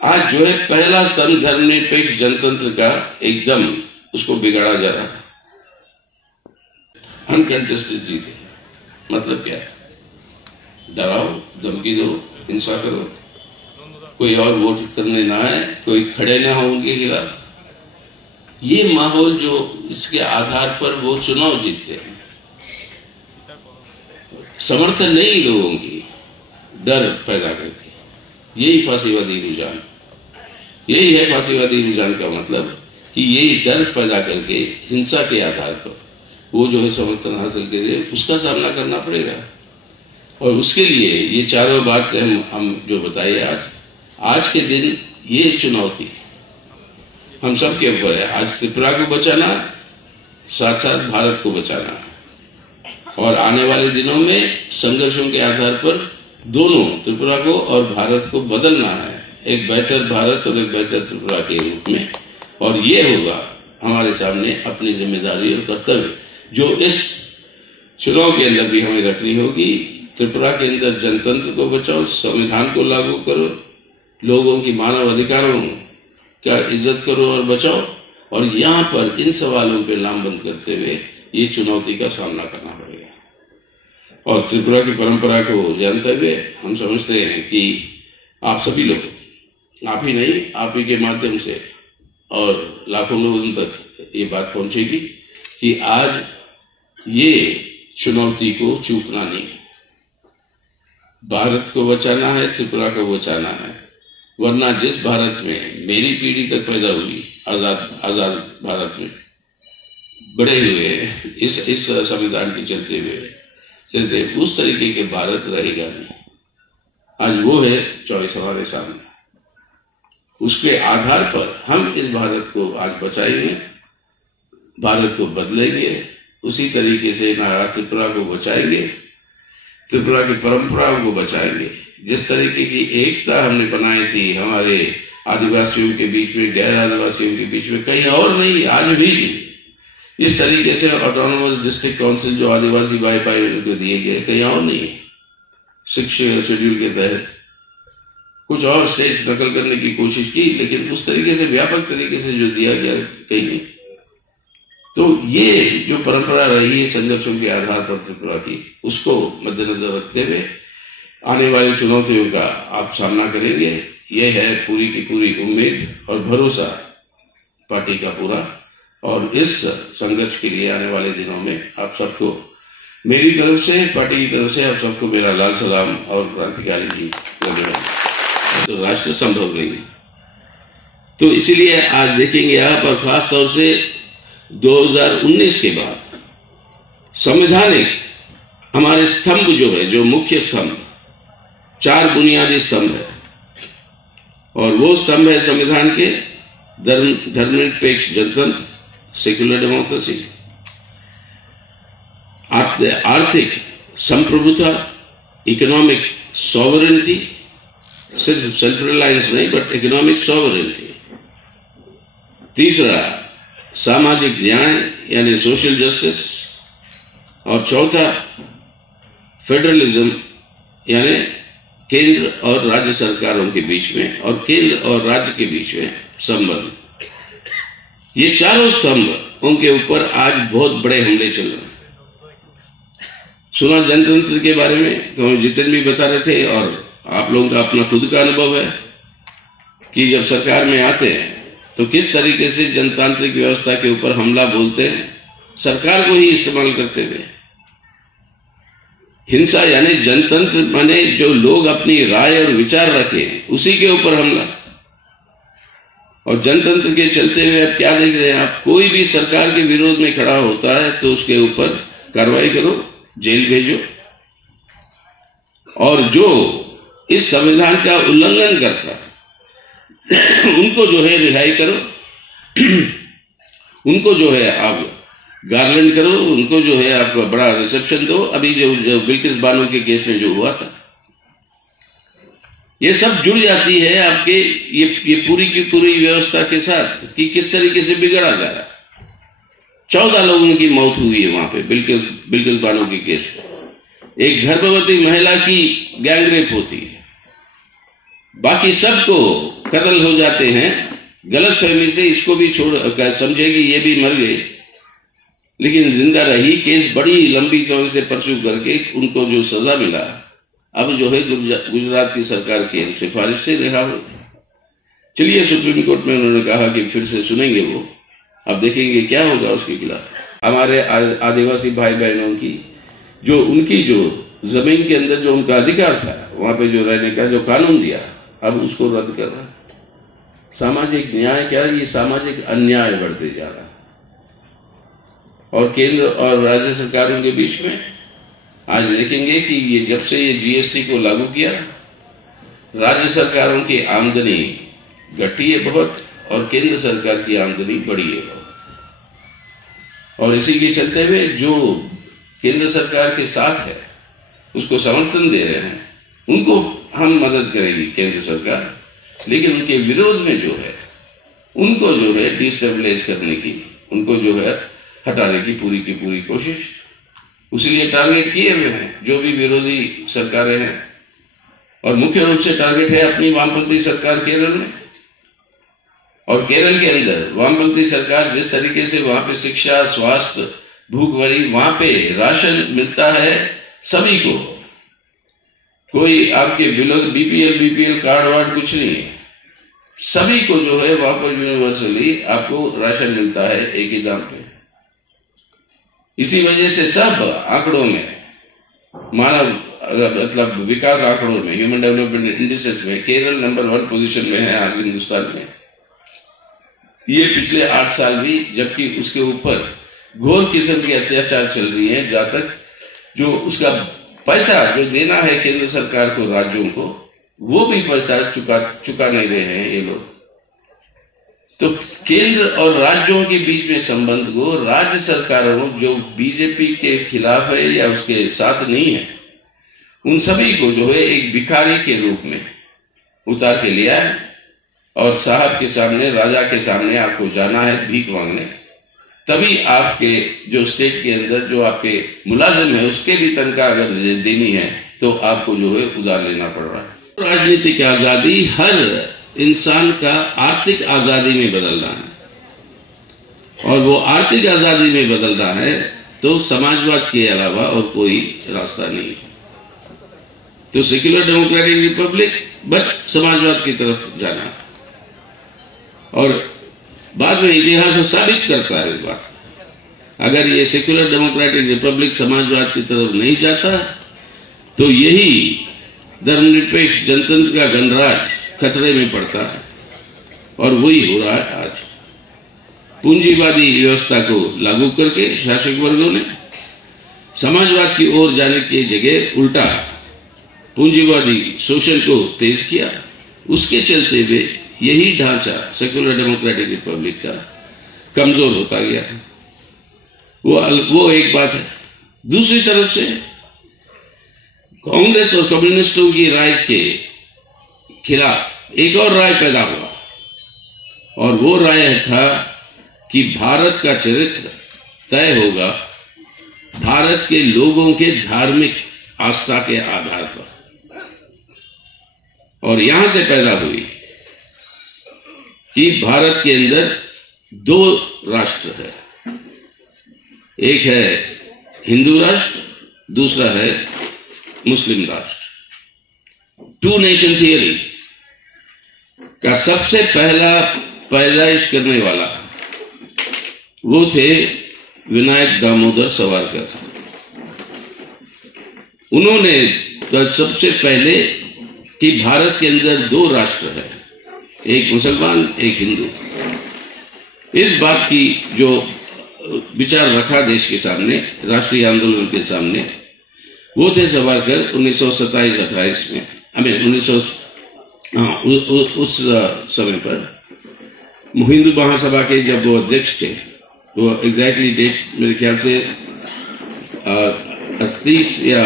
आज जो है पहला स्तंभ धर्मनिरपेक्ष जनतंत्र का एकदम उसको बिगाड़ा जा रहा है। अनकंटेस्टेड जीते मतलब क्या है, डराओ, धमकी दो, हिंसा करो, कोई और वोट करने ना आए, कोई खड़े ना हो उनके खिलाफ। ये माहौल जो इसके आधार पर वो चुनाव जीतते हैं, समर्थन नहीं लोगों की, डर पैदा करके, यही फांसीवादी रुझान, यही है फांसीवादी रुझान का मतलब कि यही डर पैदा करके हिंसा के आधार पर वो जो है समर्थन हासिल करे, उसका सामना करना पड़ेगा। और उसके लिए ये चारों बातें हम जो बताइए आज के दिन ये चुनौती हम सब के ऊपर है। आज त्रिपुरा को बचाना, साथ साथ भारत को बचाना, और आने वाले दिनों में संघर्षों के आधार पर दोनों त्रिपुरा को और भारत को बदलना है, एक बेहतर भारत और एक बेहतर त्रिपुरा के रूप में। और ये होगा हमारे सामने अपनी जिम्मेदारी और कर्तव्य जो इस चुनाव के अंदर भी हमें रखनी होगी। त्रिपुरा के अंदर जनतंत्र को बचाओ, संविधान को लागू करो, लोगों की मानव अधिकारों का इज्जत करो और बचाओ, और यहाँ पर इन सवालों पे लामबंद करते हुए ये चुनौती का सामना करना पड़ेगा। और त्रिपुरा की परंपरा को जानते हुए हम समझते हैं कि आप सभी लोग, आप ही नहीं, आप ही के माध्यम से और लाखों लोगों तक ये बात पहुंचेगी कि आज ये चुनौती को चूकना नहीं, भारत को बचाना है, त्रिपुरा को बचाना है। वरना जिस भारत में मेरी पीढ़ी तक पैदा हुई, आजाद भारत में बड़े हुए, इस संविधान के चलते उस तरीके के भारत रहेगा नहीं। आज वो है चॉइस हमारे सामने। उसके आधार पर हम इस भारत को आज बचाएंगे, भारत को बदलेंगे, उसी तरीके से महाराज त्रिपुरा को बचाएंगे, त्रिपुरा की परंपराओं को बचाएंगे। जिस तरीके की एकता हमने बनाई थी हमारे आदिवासियों के बीच में, गैर आदिवासियों के बीच में, कहीं और नहीं, आज भी इस तरीके से ऑटोनोमस डिस्ट्रिक्ट काउंसिल जो आदिवासी भाई भाई को दिए गए, कहीं और नहीं। 6 शेड्यूल के तहत कुछ और स्टेट नकल करने की कोशिश की, लेकिन उस तरीके से व्यापक तरीके से जो दिया गया कहीं नहीं। तो ये जो परंपरा रही है संघर्षों के आधार पर त्रिपुरा की, उसको मद्देनजर रखते हुए आने वाली चुनौतियों का आप सामना करेंगे, ये है पूरी की पूरी उम्मीद और भरोसा पार्टी का पूरा। और इस संघर्ष के लिए आने वाले दिनों में आप सबको मेरी तरफ से, पार्टी की तरफ से आप सबको मेरा लाल सलाम और क्रांतिकारी जी धन्यवाद। तो राष्ट्र संभव नहीं, तो इसीलिए आज देखेंगे यहाँ पर खास तौर से 2019 के बाद संवैधानिक हमारे स्तंभ जो है, जो मुख्य स्तंभ, 4 बुनियादी स्तंभ है, और वो स्तंभ है संविधान के धर्मनिरपेक्ष जनतंत्र, सेक्युलर डेमोक्रेसी, आर्थिक संप्रभुता, इकोनॉमिक सॉवरेनिटी, सिर्फ सेंट्रलाइज नहीं बट इकोनॉमिक सॉवरेनिटी, तीसरा सामाजिक न्याय यानी सोशल जस्टिस, और चौथा फेडरलिज्म यानी केंद्र और राज्य सरकारों के बीच में और केंद्र और राज्य के बीच में संबंध। ये चारों स्तंभ, उनके ऊपर आज बहुत बड़े हमले चल रहे हैं। सुना जनतंत्र के बारे में जितने भी बता रहे थे, और आप लोगों का अपना खुद का अनुभव है कि जब सरकार में आते हैं तो किस तरीके से जनतांत्रिक व्यवस्था के ऊपर हमला बोलते हैं, सरकार को ही इस्तेमाल करते हुए। हिंसा यानी जनतंत्र माने जो लोग अपनी राय और विचार रखें, उसी के ऊपर हमला। और जनतंत्र के चलते हुए आप क्या देख रहे हैं, आप कोई भी सरकार के विरोध में खड़ा होता है तो उसके ऊपर कार्रवाई करो, जेल भेजो, और जो इस संविधान का उल्लंघन करता है उनको जो है रिहाई करो, उनको जो है आप गार्लैंड करो, उनको जो है आप बड़ा रिसेप्शन दो। अभी जो बिल्किस बानो के केस में जो हुआ था, ये सब जुड़ जाती है आपके ये पूरी की पूरी व्यवस्था के साथ कि किस तरीके से बिगड़ा जा रहा है। 14 लोगों की मौत हुई है वहां पे बिल्किस बानो के केस में। एक गर्भवती महिला की गैंगरेप होती है, बाकी सबको कत्ल हो जाते हैं गलत फहमी से। इसको भी छोड़ समझेगी ये भी मर गए, लेकिन जिंदा रही। केस बड़ी लंबी चौड़ी से परसू करके उनको जो सजा मिला, अब जो है गुजरात की सरकार की सिफारिश से रिहा हो। चलिए सुप्रीम कोर्ट में उन्होंने कहा कि फिर से सुनेंगे वो, अब देखेंगे क्या होगा उसके खिलाफ। हमारे आदिवासी भाई बहनों की जो उनकी जो जमीन के अंदर जो उनका अधिकार था, वहां पे जो रहने का जो कानून दिया, अब उसको रद्द कर रहा है। सामाजिक न्याय क्या है, ये सामाजिक अन्याय बढ़ते जा रहा है। और केंद्र और राज्य सरकारों के बीच में आज देखेंगे कि ये जब से ये जीएसटी को लागू किया, राज्य सरकारों की आमदनी घटी है बहुत और केंद्र सरकार की आमदनी बढ़ी है बहुत। और इसी के चलते हुए जो केंद्र सरकार के साथ है उसको समर्थन दे रहे हैं, उनको हम मदद करेगी केंद्र सरकार, लेकिन उनके विरोध में जो है उनको जो है डिस्टेबलाइज करने की, उनको जो है हटाने की पूरी कोशिश, उसलिए टारगेट किए हुए हैं जो भी विरोधी सरकारें हैं। और मुख्य रूप से टारगेट है अपनी वामपंथी सरकार केरल में। और केरल के अंदर वामपंथी सरकार जिस तरीके से वहां पे शिक्षा, स्वास्थ्य, भूखमरी, वहां पे राशन मिलता है सभी को, कोई आपके बीपीएल कार्ड वार्ड कुछ नहीं है, सभी को जो है वहां पर यूनिवर्सली आपको राशन मिलता है एक ही दाम पे। इसी वजह से सब आंकड़ों में, मानव मतलब विकास आंकड़ों में, ह्यूमन डेवलपमेंट इंडिसेस में केरल नंबर 1 पोजीशन में है आज हिंदुस्तान में। ये पिछले 8 साल भी, जबकि उसके ऊपर घोर किस्म की अत्याचार चल रही है। जहां तक जो उसका पैसा जो देना है केंद्र सरकार को राज्यों को, वो भी पैसा चुका नहीं रहे हैं ये लोग। तो केंद्र और राज्यों के बीच में संबंध को राज्य सरकारों जो बीजेपी के खिलाफ है या उसके साथ नहीं है, उन सभी को जो है एक भिखारी के रूप में उतार के लिया है और साहब के सामने, राजा के सामने आपको जाना है भीख मांगने, तभी आपके जो स्टेट के अंदर जो आपके मुलाजिम है उसके भी तनख्वाह अगर देनी है तो आपको जो है उधार लेना पड़ रहा है। राजनीतिक आजादी हर इंसान का आर्थिक आजादी में बदलना है और वो आर्थिक आजादी में बदलना है तो समाजवाद के अलावा और कोई रास्ता नहीं है। तो सेक्युलर डेमोक्रेटिक रिपब्लिक बट समाजवाद की तरफ जाना और बाद में इतिहास साबित करता है इस बात। अगर ये सेक्युलर डेमोक्रेटिक रिपब्लिक समाजवाद की तरफ नहीं जाता तो यही धर्मनिरपेक्ष जनतंत्र का गणराज खतरे में पड़ता है और वही हो रहा है आज। पूंजीवादी व्यवस्था को लागू करके शासक वर्गों ने समाजवाद की ओर जाने की जगह उल्टा पूंजीवादी शोषण को तेज किया। उसके चलते हुए यही ढांचा सेक्युलर डेमोक्रेटिक रिपब्लिक का कमजोर होता गया। वो एक बात है। दूसरी तरफ से कांग्रेस और कम्युनिस्टों की राय के खिलाफ एक और राय पैदा हुआ और वो राय था कि भारत का चरित्र तय होगा भारत के लोगों के धार्मिक आस्था के आधार पर। और यहां से पैदा हुई कि भारत के अंदर दो राष्ट्र है, एक है हिंदू राष्ट्र, दूसरा है मुस्लिम राष्ट्र। टू नेशन थियरी का सबसे पहला पैदाइश करने वाला वो थे विनायक दामोदर सावरकर। उन्होंने तो सबसे पहले कि भारत के अंदर दो राष्ट्र है, एक मुसलमान एक हिंदू, इस बात की जो विचार रखा देश के सामने, राष्ट्रीय आंदोलन के सामने, वो थे सावरकर 1927-28 में। उस समय पर हिंदू महासभा के जब वो अध्यक्ष थे, वो एग्जैक्टली डेट मेरे ख्याल से 38 या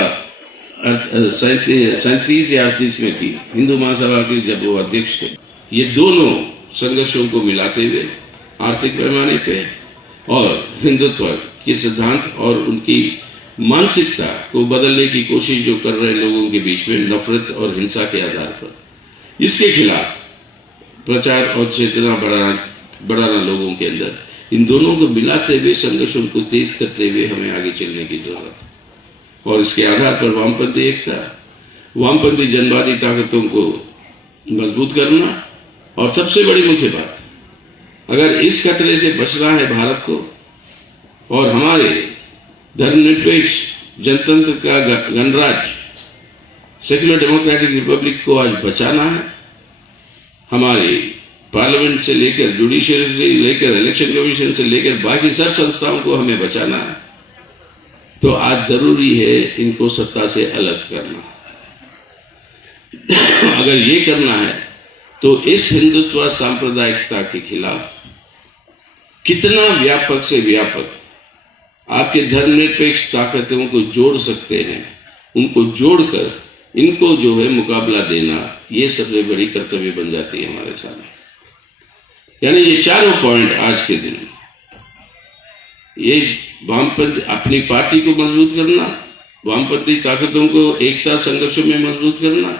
37 या 38 में थी, हिंदू महासभा के जब वो अध्यक्ष थे। ये दोनों संघर्षों को मिलाते हुए आर्थिक पैमाने पे और हिंदुत्व के सिद्धांत और उनकी मानसिकता को बदलने की कोशिश जो कर रहे लोगों के बीच में नफरत और हिंसा के आधार पर, इसके खिलाफ प्रचार और चेतना बढ़ाना लोगों के अंदर, इन दोनों को मिलाते हुए संघर्षों को तेज करते हुए हमें आगे चलने की जरूरत है। और इसके आधार पर वामपंथी एकता, वामपंथी जनवादी ताकतों को मजबूत करना और सबसे बड़ी मुख्य बात, अगर इस खतरे से बचना है भारत को और हमारे धर्मनिरपेक्ष जनतंत्र का गणराज सेक्युलर डेमोक्रेटिक रिपब्लिक को आज बचाना है, हमारे पार्लियामेंट से लेकर जुडिशियरी से लेकर इलेक्शन कमीशन से लेकर बाकी सब संस्थाओं को हमें बचाना है, तो आज जरूरी है इनको सत्ता से अलग करना। अगर ये करना है तो इस हिंदुत्व सांप्रदायिकता के खिलाफ कितना व्यापक से व्यापक आपके धर्मनिरपेक्ष ताकतों को जोड़ सकते हैं, उनको जोड़कर इनको जो है मुकाबला देना, ये सबसे बड़ी कर्तव्य बन जाती है हमारे सामने। यानी ये चारों पॉइंट आज के दिन, ये वामपंथी अपनी पार्टी को मजबूत करना, वामपंथी ताकतों को एकता संघर्षों में मजबूत करना,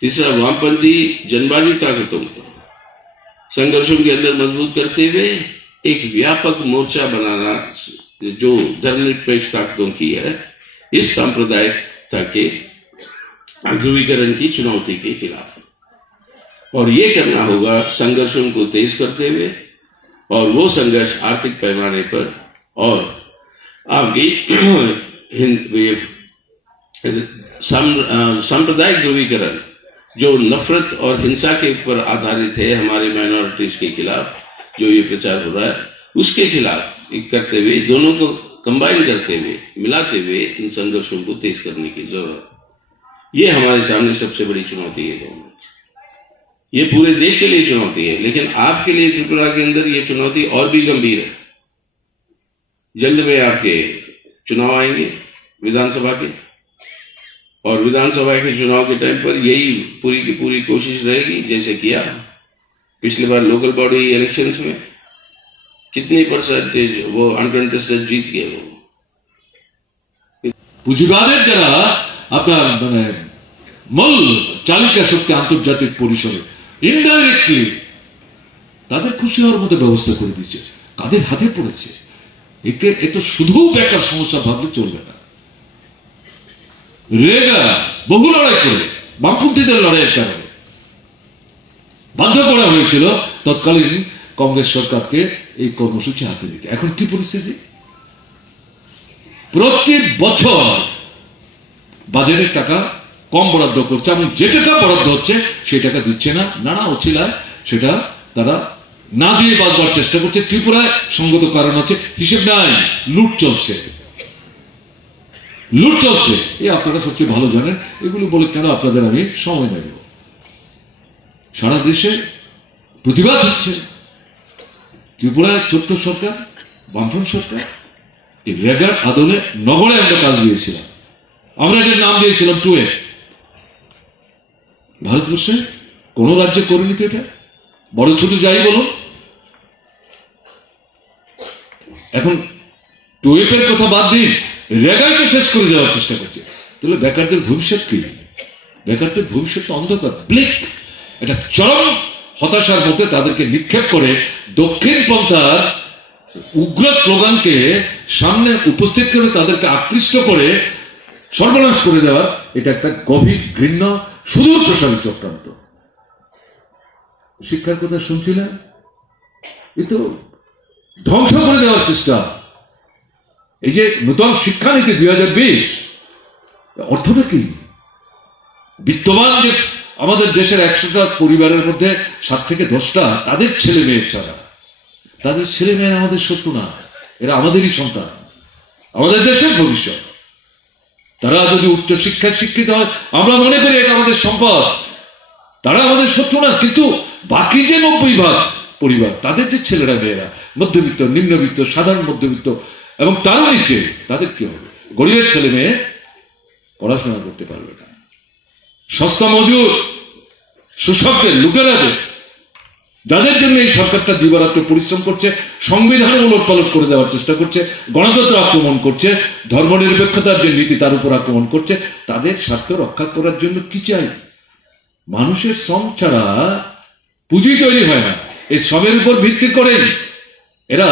तीसरा वामपंथी जनवादी ताकतों को संघर्षों के अंदर मजबूत करते हुए एक व्यापक मोर्चा बनाना जो धर्मनिरपेक्ष ताकतों की है, इस सांप्रदायिकता के ध्रुवीकरण की चुनौती के खिलाफ। और ये करना होगा संघर्षों को तेज करते हुए, और वो संघर्ष आर्थिक पैमाने पर और आपकी सांप्रदायिक ध्रुवीकरण जो नफरत और हिंसा के ऊपर आधारित है हमारे माइनॉरिटीज के खिलाफ, जो ये प्रचार हो रहा है, उसके खिलाफ करते हुए, दोनों को कंबाइन करते हुए, मिलाते हुए इन संघर्षों को तेज करने की जरूरत है। ये हमारे सामने सबसे बड़ी चुनौती है। ये पूरे देश के लिए चुनौती है, लेकिन आपके लिए त्रिपुरा के अंदर ये चुनौती और भी गंभीर है। जल्द में आपके चुनाव आएंगे विधानसभा के, और विधानसभा के चुनाव के टाइम पर यही पूरी की पूरी कोशिश रहेगी, जैसे किया पिछली बार लोकल बॉडी इलेक्शंस में कितनी परसेंटेज वो अनकंटेस्टेड जीत गए। वो পুঁজিবাদের যারা আপনার মানে মূল চালিকা শক্তি আন্তর্জাতিক পরিসরে ইনডাইরেক্টলি তাদের খুশি হওয়ার মতো ব্যবস্থা করে দিচ্ছে, কাদের হাতে পড়েছে। একে এ তো শুধু বেকার সমস্যা ভাবলে চলবে না। রেগা বহু লড়াই করে বামপন্থীদের লড়াইয়ের কারণে বাধ্য করা হয়েছিল তৎকালীন কংগ্রেস সরকারকে এই কর্মসূচি হাতে দিতে। এখন কি পরিস্থিতি? প্রতি বছর বাজারের টাকা কম বরাদ্দ করছে, এবং যে টাকা বরাদ্দ হচ্ছে সেই টাকা দিচ্ছে না, নানা অছিলায় সেটা তারা না দিয়ে বাদ দেওয়ার চেষ্টা করছে। ত্রিপুরায় সঙ্গত কারণ আছে, হিসেব নাই, লুট চলছে, লুট চলছে। এই আপনারা সবচেয়ে ভালো জানেন, এগুলো বলে কেন আপনাদের আমি সময় নেব। সারা দেশে প্রতিবাদ হচ্ছে। ত্রিপুরায় ছোট্ট সরকার, বামফ্রন্ট সরকার, এই রেগার আদলে নগরে আমরা কাজ দিয়েছিলাম, আমরা এটার নাম দিয়েছিলাম টুয়ে। ভারতবর্ষে কোন রাজ্যে করেনি তো এটা, বড় ছোট যাই বলুন। এখন টুয়েপের কথা বাদ দিন, রেগাইকে শেষ করে দেওয়ার চেষ্টা করছে। তাহলে বেকারদের ভবিষ্যৎ কি? বেকারদের ভবিষ্যৎ অন্ধকার, ব্লিক। এটা চরম হতাশার মধ্যে তাদেরকে নিক্ষেপ করে দক্ষিণ পন্থার উগ্র স্লোগানকে সামনে উপস্থিত করে তাদেরকে আকৃষ্ট করে সর্বনাশ করে দেওয়া, এটা একটা গভীর ঘৃণ্য সুদূর প্রসারী চক্রান্ত। শিক্ষার কথা শুনছিলেন, এ তো ধ্বংস করে দেওয়ার চেষ্টা। এই যে নূতন শিক্ষানীতি 2020, অর্থটা কি? বিত্তবান যে আমাদের দেশের 100টা পরিবারের মধ্যে 7 থেকে 10টা তাদের ছেলে মেয়ে ছাড়া, তাদের ছেলে মেয়ে আমাদের শত্রু না, এরা আমাদেরই সন্তান, আমাদের দেশের ভবিষ্যৎ। তারা যদি উচ্চ শিক্ষায় শিক্ষিত হয়, আমরা মনে করি এটা আমাদের সম্পদ, তারা আমাদের শত্রু না। কিন্তু বাকি যে 90% পরিবার, তাদের যে ছেলেরা মেয়েরা মধ্যবিত্ত, নিম্নবিত্ত, সাধারণ মধ্যবিত্ত এবং তারও নিচে, তাদের কি হবে? গরিবের ছেলে মেয়ে পড়াশোনা করতে পারবে না। সস্তা মজুর শোষকদের, লুটেরাদের, যাদের জন্য এই সরকারটা দিবারাত্র পরিশ্রম করছে, সংবিধান উলটপালট করে দেওয়ার চেষ্টা করছে, গণতন্ত্র আক্রমণ করছে, ধর্মনিরপেক্ষতার যে নীতি তার উপর আক্রমণ করছে, তাদের স্বার্থ রক্ষা করার জন্য কি চাই? মানুষের শ্রম ছাড়া পুঁজি তৈরি হয় না। এই শ্রমের উপর ভিত্তি করেই এরা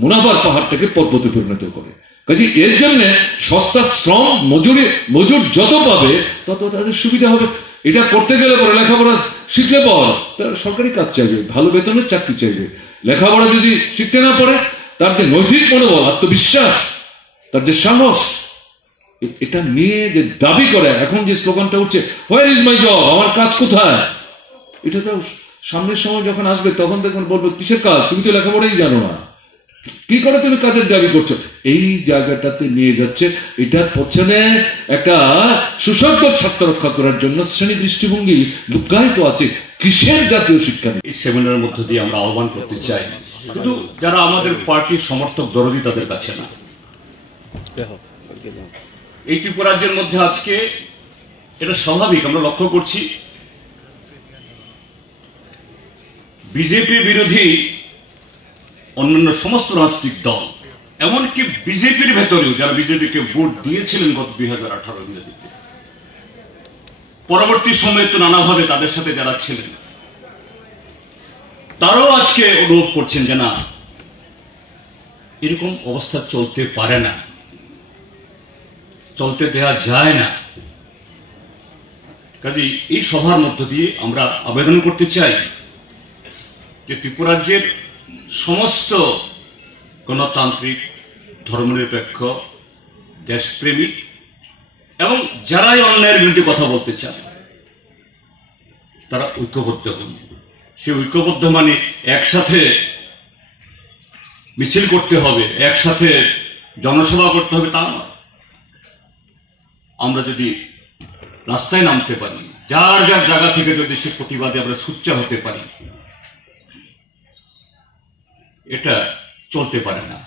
মুনাফার পাহাড়টাকে পর্বতে পরিণত করে। কাজে এর জন্য সস্তা শ্রম মজুর যত পাবে তত তাদের সুবিধা হবে। এটা করতে গেলে পরে লেখাপড়া শিখলে পর তার সরকারি কাজ চাইবে, ভালো বেতনের চাকরি চাইবে। লেখাপড়া যদি শিখতে না পারে, তার যে নৈতিক মনোবল, আত্মবিশ্বাস, তার যে সাহস, এটা নিয়ে যে দাবি করে, এখন যে স্লোগানটা উঠছে, হোয়ার ইজ মাই জব, আমার কাজ কোথায়, এটা তো সামনের সময় যখন আসবে তখন দেখুন বলবো কিসের কাজ, তুমি তো লেখাপড়াই জানো না, কি করে তুমি কাজের দাবি করছো? এই জায়গাটাতে নিয়ে যাচ্ছে। এটার পেছনে একটা সুশান্ত স্বার্থ রক্ষা করার জন্য শ্রেণী দৃষ্টিভঙ্গি লুকায়িত আছে। কিসের জাতীয় শিক্ষা? এই সেমিনারের মধ্য দিয়ে আমরা আহ্বান করতে চাই, কিন্তু যারা আমাদের পার্টির সমর্থক দরদি তাদের কাছে না। এই ত্রিপুরা রাজ্যের মধ্যে আজকে এটা স্বাভাবিক, আমরা লক্ষ্য করছি বিজেপি বিরোধী অন্যান্য সমস্ত রাজনৈতিক দল, এমনকি বিজেপির ভেতরেও যারা বিজেপিকে ভোট দিয়েছিলেন গত 2018 ইংরেজিতে, পরবর্তী সময়ে তো নানাভাবে তাদের সাথে যারা ছিলেন তারাও আজকে অনুভব করছেন যে না, এরকম অবস্থা চলতে পারে না, চলতে দেয়া যায় না। কাজেই এই সভার মধ্য দিয়ে আমরা আবেদন করতে চাই যে ত্রিপুরা রাজ্যের সমস্ত গণতান্ত্রিক, ধর্মনিরপেক্ষ, দেশপ্রেমিক এবং যারাই অন্যায়ের বিরুদ্ধে কথা বলতে চায় তারা ঐক্যবদ্ধ হন। সে ঐক্যবদ্ধ মানে একসাথে মিছিল করতে হবে, একসাথে জনসভা করতে হবে তা নয়। আমরা যদি রাস্তায় নামতে পারি, যার যার জায়গা থেকে যদি সে প্রতিবাদে আমরা সোচ্চার হতে পারি, এটা চলতে পারে না।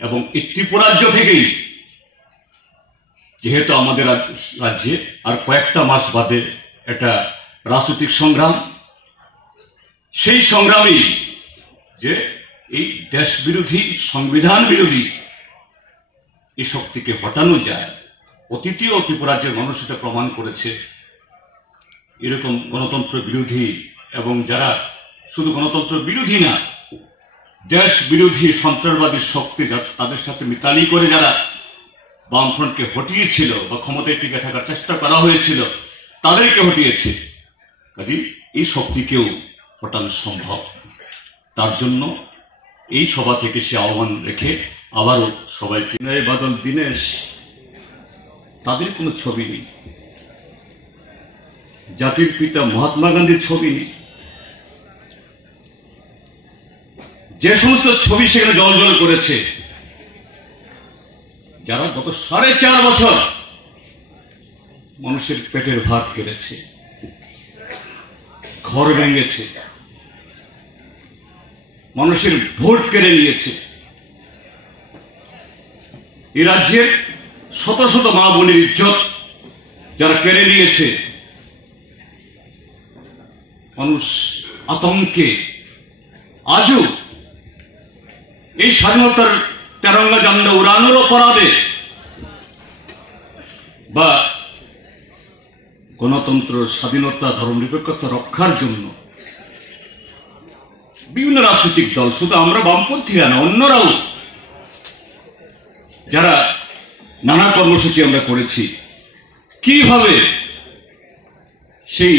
এবং এই ত্রিপুরাজ্য থেকেই, যেহেতু আমাদের রাজ্যে আর কয়েকটা মাস বাদে একটা রাজনৈতিক সংগ্রাম, সেই সংগ্রামই যে এই দেশ বিরোধী, সংবিধান বিরোধী এই শক্তিকে হটানো যায়। অতীতীয় ত্রিপুরাজ্যের মানুষ এটা প্রমাণ করেছে। এরকম গণতন্ত্র বিরোধী এবং যারা শুধু গণতন্ত্র বিরোধী না, দেশ বিরোধী সন্ত্রাসবাদী শক্তি তাদের সাথে মিতালি করে যারা বামফ্রন্টকে হটিয়েছিল বা ক্ষমতায় টিকে থাকার চেষ্টা করা হয়েছিল, তাদেরকে হটিয়েছে। কাজে এই শক্তিকেও হটানো সম্ভব। তার জন্য এই সভা থেকে সে আহ্বান রেখে আবারও সবাইকে, বাদল, দীনেশ, তাদের কোনো ছবি নেই, জাতির পিতা মহাত্মা গান্ধীর ছবি নেই। যে সমস্ত ছবি সেখানে জ্বলজ্বল করেছে, যারা গত 4.5 বছর মানুষের পেটের ভাত কেড়েছে, ঘর ভেঙেছে, মানুষের ভোট কেড়ে নিয়েছে, এই রাজ্যের শত শত মা বোনের ইজ্জত যারা কেড়ে নিয়েছে, মানুষ আতঙ্কে আজও এই স্বাধীনতার তেরঙ্গা ঝান্ডা উড়ানোর অপরাধে বা গণতন্ত্র, স্বাধীনতা, ধর্মনিরপেক্ষতা রক্ষার জন্য বিভিন্ন রাজনৈতিক দল, শুধু আমরা বামপন্থীরা না, অন্যরাও যারা নানা কর্মসূচি আমরা করেছি, কিভাবে সেই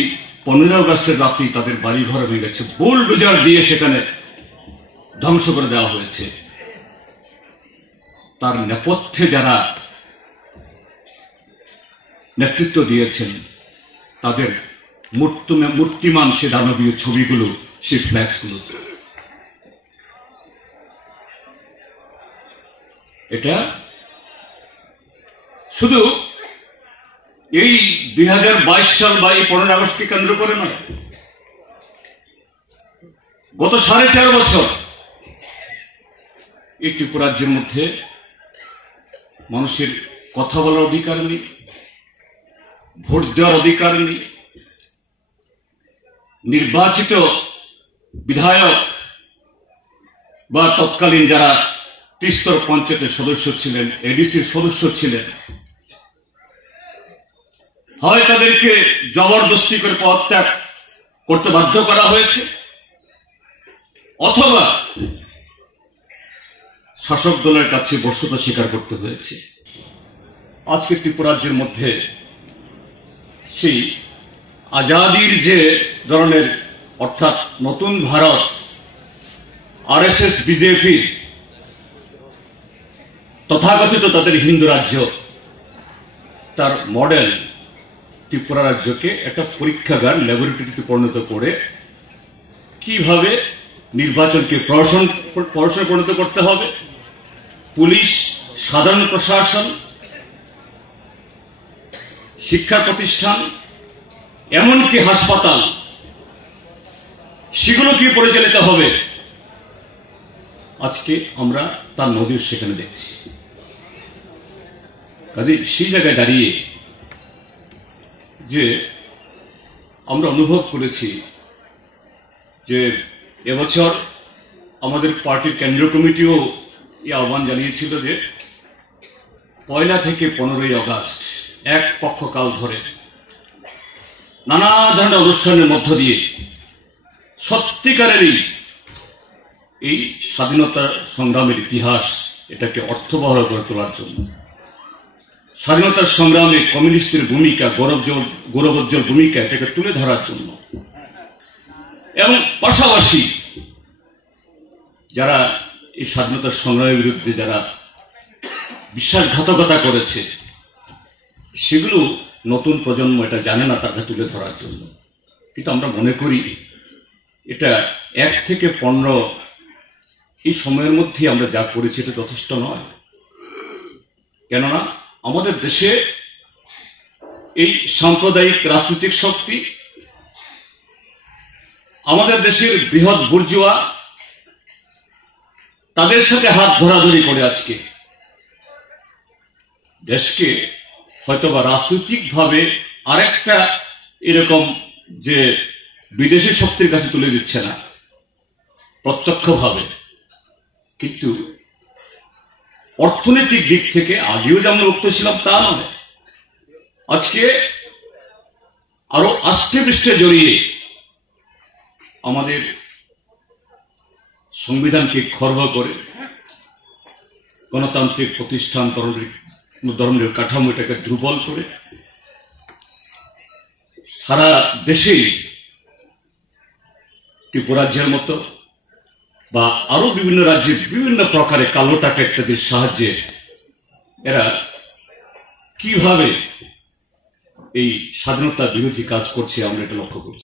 15 আগস্টের রাত্রি তাদের বাড়ি ঘর ভেঙেছে, বুলডোজার দিয়ে সেখানে ধ্বংস করে দেওয়া হয়েছে। তার নেপথ্যে যারা নেতৃত্ব দিয়েছেন, তাদের মূর্তিমান সে দানবীয় ছবিগুলো, সে ফ্ল্যাক্সগুলো, এটা শুধু এই 2022 সাল বা এই 15 আগস্টকে কেন্দ্র করে নয়, গত 4.5 বছর এই ত্রিপুরাজ্যের মধ্যে মানুষের কথা বলার অধিকার নেই, ভোট দেওয়ার অধিকার নেই, নির্বাচিত বিধায়ক বা তৎকালীন যারা ত্রিস্তর পঞ্চায়েতের সদস্য ছিলেন, এডিসির সদস্য ছিলেন, হয় তাদেরকে জবরদস্তি করে পদত্যাগ করতে বাধ্য করা হয়েছে, অথবা শাসক দলের কাছে বশ্যতা স্বীকার করতে হয়েছে। আজকে ত্রিপুরাজ্যের মধ্যে সেই আজাদির যে ধরনের, অর্থাৎ নতুন ভারত, আরএসএস, বিজেপি, তথাকথিত তাদের হিন্দু রাজ্য, তার মডেল ত্রিপুরা রাজ্যকে একটা পরীক্ষাগার, ল্যাবরেটরিতে পরিণত করে কিভাবে নির্বাচনকে প্রহসনে পরিণত করতে হবে, পুলিশ, সাধারণ প্রশাসন, শিক্ষা প্রতিষ্ঠান, এমনকি হাসপাতাল, সেগুলো কি পরিচালিত হবে, আজকে আমরা তার নজির সেখানে দেখছি। কাজে সেই জায়গায় দাঁড়িয়ে যে আমরা অনুভব করেছি যে এবছর আমাদের পার্টির কেন্দ্রীয় কমিটিও এই আহ্বান জানিয়েছিল যে 1 থেকে 15 আগস্ট এক পক্ষকাল ধরে নানা ধরনের অনুষ্ঠানের মধ্য দিয়ে সত্যিকারেরই এই স্বাধীনতা সংগ্রামের ইতিহাস, এটাকে অর্থবহ করে তোলার জন্য, স্বাধীনতার সংগ্রামে কমিউনিস্টের ভূমিকা, গৌরবোজ্জ্বল ভূমিকা, এটাকে তুলে ধরার জন্য, এবং পাশাপাশি যারা এই স্বাধীনতার সংগ্রামের বিরুদ্ধে যারা বিশ্বাসঘাতকতা করেছে, সেগুলো নতুন প্রজন্ম এটা জানে না, তাকে তুলে ধরার জন্য। কিন্তু আমরা মনে করি এটা 1 থেকে 15 এই সময়ের মধ্যে আমরা যা করেছি এটা যথেষ্ট নয়। কেননা আমাদের দেশে এই সাম্প্রদায়িক রাজনৈতিক শক্তি আমাদের দেশের বৃহৎ বুর্জুয়া তাদের সাথে হাত ধরাধরি করে আজকে দেশকে হয়তোবা রাজনৈতিকভাবে আরেকটা এরকম যে বিদেশি শক্তির কাছে তুলে দিচ্ছে না প্রত্যক্ষভাবে, কিন্তু অর্থনৈতিক দিক থেকে আগেও যেমন মুক্ত ছিলাম তা নয়, আজকে আরো আষ্টে পৃষ্ঠে জড়িয়ে আমাদের সংবিধানকে খর্ব করে গণতান্ত্রিক প্রতিষ্ঠান ধর্মের কাঠামো এটাকে দুর্বল করে সারা দেশেই ত্রিপুরাজ্যের মতো বা আরো বিভিন্ন রাজ্যের বিভিন্ন প্রকারে কালো টাকা ইত্যাদির সাহায্যে এরা কিভাবে এই স্বাধীনতা বিরোধী কাজ করছে আমরা এটা লক্ষ্য করছি।